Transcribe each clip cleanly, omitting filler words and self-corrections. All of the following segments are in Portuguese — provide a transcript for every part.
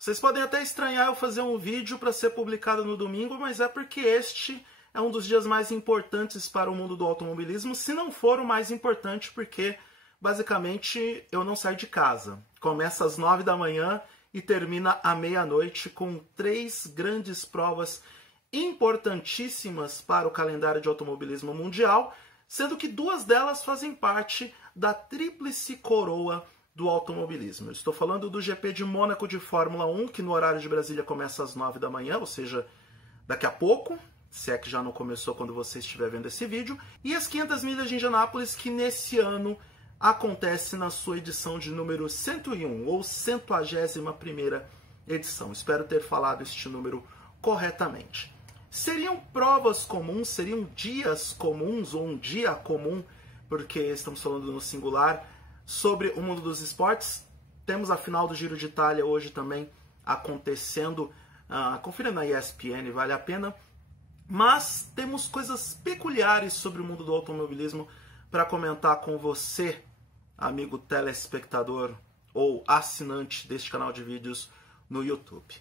Vocês podem até estranhar eu fazer um vídeo para ser publicado no domingo, mas é porque este é um dos dias mais importantes para o mundo do automobilismo, se não for o mais importante, porque basicamente eu não saio de casa. Começa às 9 da manhã e termina à meia-noite com 3 grandes provas importantíssimas para o calendário de automobilismo mundial, sendo que 2 delas fazem parte da tríplice coroa do automobilismo. Eu estou falando do GP de Mônaco de Fórmula 1, que no horário de Brasília começa às 9 da manhã, ou seja, daqui a pouco, se é que já não começou quando você estiver vendo esse vídeo, e as 500 milhas de Indianápolis, que nesse ano acontece na sua edição de número 101, ou 101ª edição. Espero ter falado este número corretamente. Seriam provas comuns, seriam dias comuns, ou um dia comum, porque estamos falando no singular, sobre o mundo dos esportes. Temos a final do Giro de Itália hoje também acontecendo. Confira na ESPN, vale a pena. Mas temos coisas peculiares sobre o mundo do automobilismo para comentar com você, amigo telespectador ou assinante deste canal de vídeos no YouTube.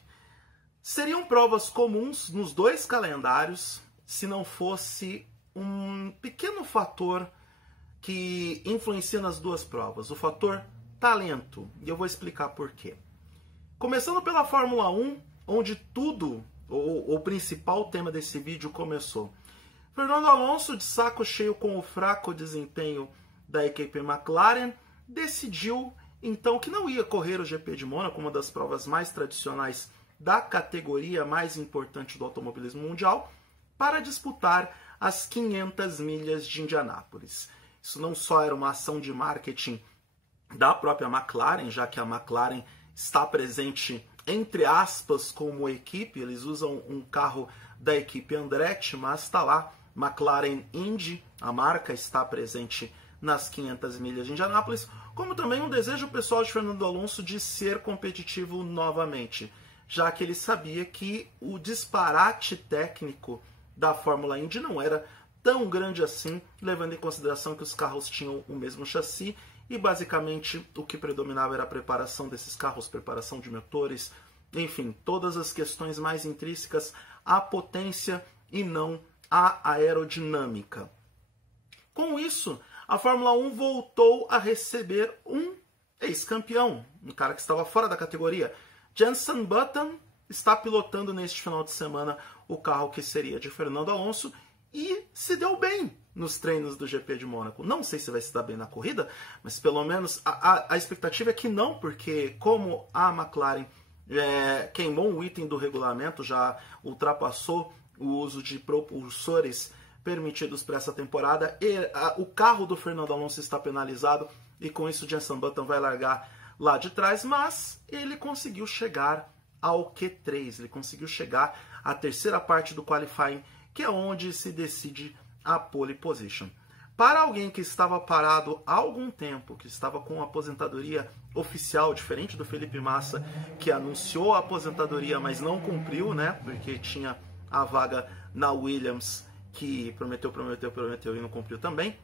Seriam provas comuns nos 2 calendários se não fosse um pequeno fator que influencia nas 2 provas, o fator talento, e eu vou explicar por quê. Começando pela Fórmula 1, onde tudo, o principal tema desse vídeo começou. Fernando Alonso, de saco cheio com o fraco desempenho da equipe McLaren, decidiu então que não ia correr o GP de Mônaco, uma das provas mais tradicionais da categoria mais importante do automobilismo mundial, para disputar as 500 milhas de Indianápolis. Isso não só era uma ação de marketing da própria McLaren, já que a McLaren está presente, entre aspas, como equipe. Eles usam um carro da equipe Andretti, mas está lá, McLaren Indy, a marca está presente nas 500 milhas de Indianápolis, como também um desejo pessoal de Fernando Alonso de ser competitivo novamente, já que ele sabia que o disparate técnico da Fórmula Indy não era tão grande assim, levando em consideração que os carros tinham o mesmo chassi e basicamente o que predominava era a preparação desses carros, preparação de motores, enfim, todas as questões mais intrínsecas à potência e não à aerodinâmica. Com isso, a Fórmula 1 voltou a receber um ex-campeão, um cara que estava fora da categoria. Jenson Button está pilotando neste final de semana o carro que seria de Fernando Alonso e se deu bem nos treinos do GP de Mônaco. Não sei se vai se dar bem na corrida, mas pelo menos a expectativa é que não, porque como a McLaren queimou um item do regulamento, já ultrapassou o uso de propulsores permitidos para essa temporada, e o carro do Fernando Alonso está penalizado e com isso Jenson Button vai largar lá de trás, mas ele conseguiu chegar ao Q3, ele conseguiu chegar à terceira parte do qualifying, que é onde se decide a pole position. Para alguém que estava parado há algum tempo, que estava com aposentadoria oficial, diferente do Felipe Massa, que anunciou a aposentadoria, mas não cumpriu, né? Porque tinha a vaga na Williams, que prometeu e não cumpriu também.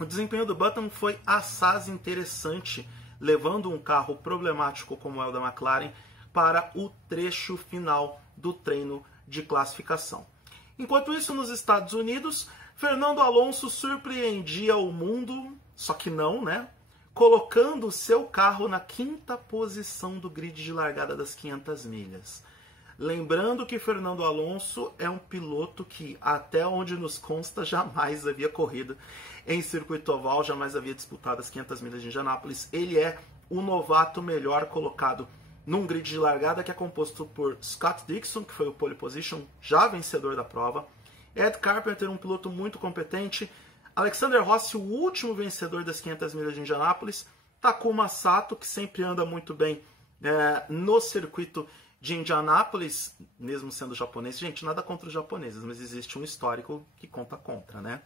O desempenho do Button foi assaz interessante, levando um carro problemático como é o da McLaren para o trecho final do treino de classificação. Enquanto isso, nos Estados Unidos, Fernando Alonso surpreendia o mundo, só que não, né? Colocando o seu carro na 5ª posição do grid de largada das 500 milhas. Lembrando que Fernando Alonso é um piloto que, até onde nos consta, jamais havia corrido em circuito oval, jamais havia disputado as 500 milhas de Indianápolis. Ele é o novato melhor colocado num grid de largada que é composto por Scott Dixon, que foi o pole position, já vencedor da prova, Ed Carpenter, um piloto muito competente, Alexander Rossi, o último vencedor das 500 milhas de Indianápolis, Takuma Sato, que sempre anda muito bem no circuito de Indianápolis, mesmo sendo japonês. Gente, nada contra os japoneses, mas existe um histórico que conta contra, né?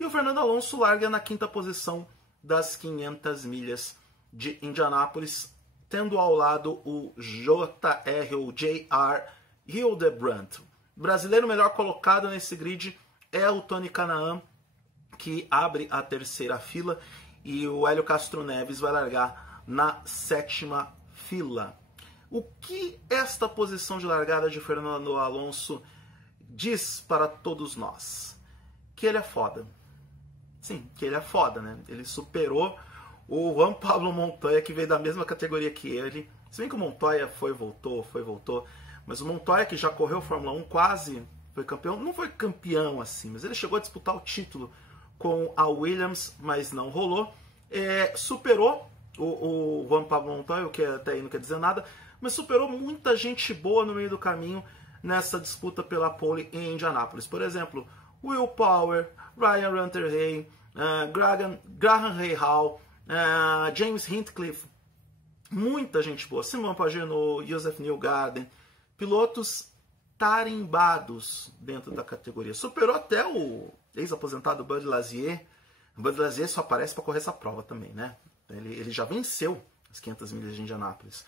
E o Fernando Alonso larga na 5ª posição das 500 milhas de Indianápolis, tendo ao lado o JR ou JR Hildebrandt. O brasileiro melhor colocado nesse grid é o Tony Kanaan, que abre a 3ª fila, e o Hélio Castro Neves vai largar na 7ª fila. O que esta posição de largada de Fernando Alonso diz para todos nós? Que ele é foda. Sim, que ele é foda, né? Ele superou o Juan Pablo Montoya, que veio da mesma categoria que ele. Se bem que o Montoya foi e voltou. Mas o Montoya, que já correu Fórmula 1, quase foi campeão. Não foi campeão assim, mas ele chegou a disputar o título com a Williams, mas não rolou. Superou o Juan Pablo Montoya, o que até aí não quer dizer nada, mas superou muita gente boa no meio do caminho nessa disputa pela pole em Indianápolis. Por exemplo, Will Power, Ryan Hunter-Reay, Graham Rahal, James Hinchcliffe, muita gente boa, Simon Pagenaud, Joseph Newgarden, pilotos tarimbados dentro da categoria. Superou até o ex-aposentado Bud Lazier. O Bud Lazier só aparece para correr essa prova também, né? Ele já venceu as 500 milhas de Indianápolis.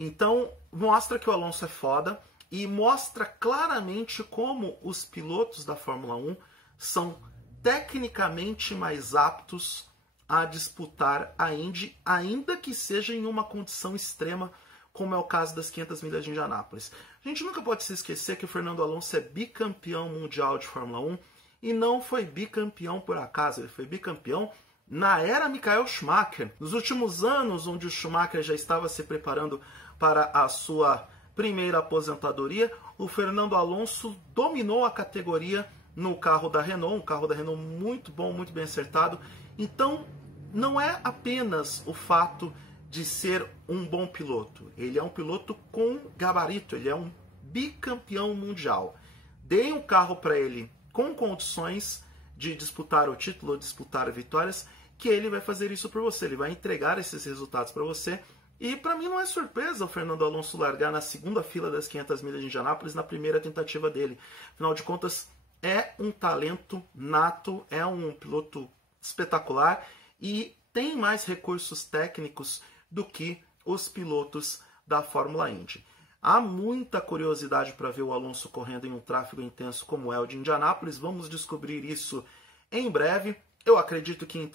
Então, mostra que o Alonso é foda e mostra claramente como os pilotos da Fórmula 1 são tecnicamente mais aptos a disputar a Indy, ainda que seja em uma condição extrema, como é o caso das 500 milhas de Indianápolis. A gente nunca pode se esquecer que o Fernando Alonso é bicampeão mundial de Fórmula 1 e não foi bicampeão por acaso, ele foi bicampeão na era Michael Schumacher. Nos últimos anos, onde o Schumacher já estava se preparando para a sua primeira aposentadoria, o Fernando Alonso dominou a categoria no carro da Renault, um carro da Renault muito bom, muito bem acertado. Então, não é apenas o fato de ser um bom piloto. Ele é um piloto com gabarito, ele é um bicampeão mundial. Deem um carro para ele com condições de disputar o título, disputar vitórias, que ele vai fazer isso por você. Ele vai entregar esses resultados para você. E para mim não é surpresa o Fernando Alonso largar na segunda fila das 500 milhas de Indianápolis na primeira tentativa dele. Afinal de contas, é um talento nato, é um piloto espetacular e tem mais recursos técnicos do que os pilotos da Fórmula Indy. Há muita curiosidade para ver o Alonso correndo em um tráfego intenso como é o de Indianápolis. Vamos descobrir isso em breve. Eu acredito que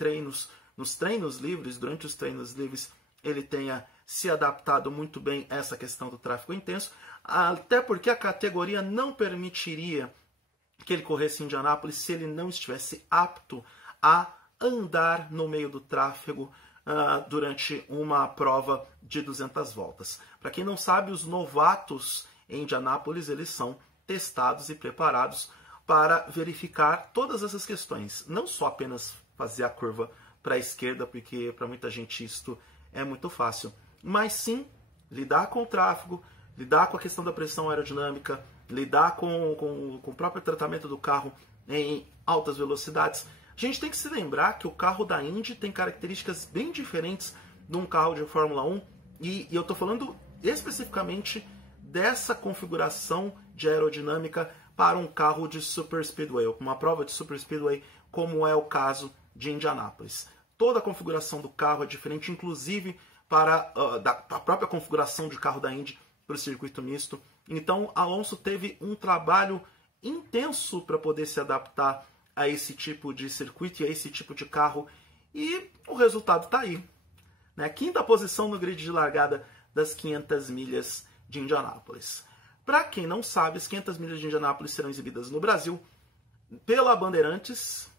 nos treinos livres, durante os treinos livres, ele tenha se adaptado muito bem a essa questão do tráfego intenso, até porque a categoria não permitiria que ele corresse em Indianápolis se ele não estivesse apto a andar no meio do tráfego durante uma prova de 200 voltas. Para quem não sabe, os novatos em Indianápolis, eles são testados e preparados para verificar todas essas questões. Não só apenas fazer a curva para a esquerda, porque para muita gente isto é muito fácil, mas sim lidar com o tráfego, lidar com a questão da pressão aerodinâmica, lidar com o próprio tratamento do carro em altas velocidades. A gente tem que se lembrar que o carro da Indy tem características bem diferentes de um carro de Fórmula 1, e eu estou falando especificamente dessa configuração de aerodinâmica para um carro de Super Speedway, ou uma prova de Super Speedway, como é o caso de Indianápolis. Toda a configuração do carro é diferente, inclusive para a própria configuração de carro da Indy para o circuito misto. Então, Alonso teve um trabalho intenso para poder se adaptar a esse tipo de circuito e a esse tipo de carro, e o resultado está aí. Né? Quinta posição no grid de largada das 500 milhas de Indianápolis. Para quem não sabe, as 500 milhas de Indianápolis serão exibidas no Brasil pela Bandeirantes,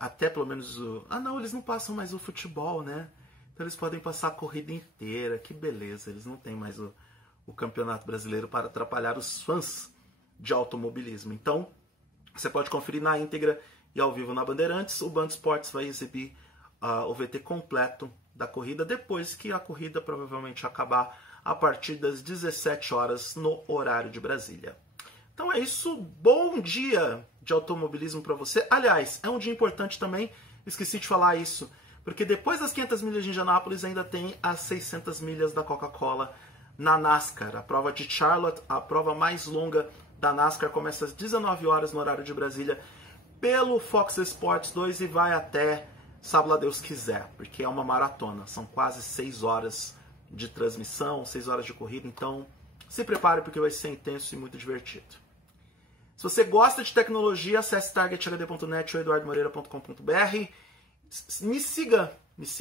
até pelo menos não, eles não passam mais o futebol, né? Então eles podem passar a corrida inteira, que beleza, eles não têm mais o Campeonato Brasileiro para atrapalhar os fãs de automobilismo. Então, você pode conferir na íntegra e ao vivo na Bandeirantes. O Band Esportes vai exibir o VT completo da corrida, depois que a corrida provavelmente acabar a partir das 17 horas no horário de Brasília. Então é isso, bom dia de automobilismo para você. Aliás, é um dia importante também, esqueci de falar isso, porque depois das 500 milhas de Indianápolis ainda tem as 600 milhas da Coca-Cola na NASCAR. A prova de Charlotte, a prova mais longa da NASCAR, começa às 19 horas no horário de Brasília pelo Fox Sports 2 e vai até, sabe lá Deus quiser, porque é uma maratona, são quase 6 horas de transmissão, 6 horas de corrida, então se prepare porque vai ser intenso e muito divertido. Se você gosta de tecnologia, acesse targethd.net ou eduardomoreira.com.br. Me siga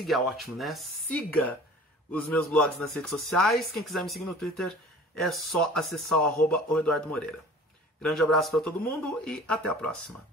é ótimo, né? Siga os meus blogs nas redes sociais. Quem quiser me seguir no Twitter é só acessar o @Eduardo Moreira. Grande abraço para todo mundo e até a próxima.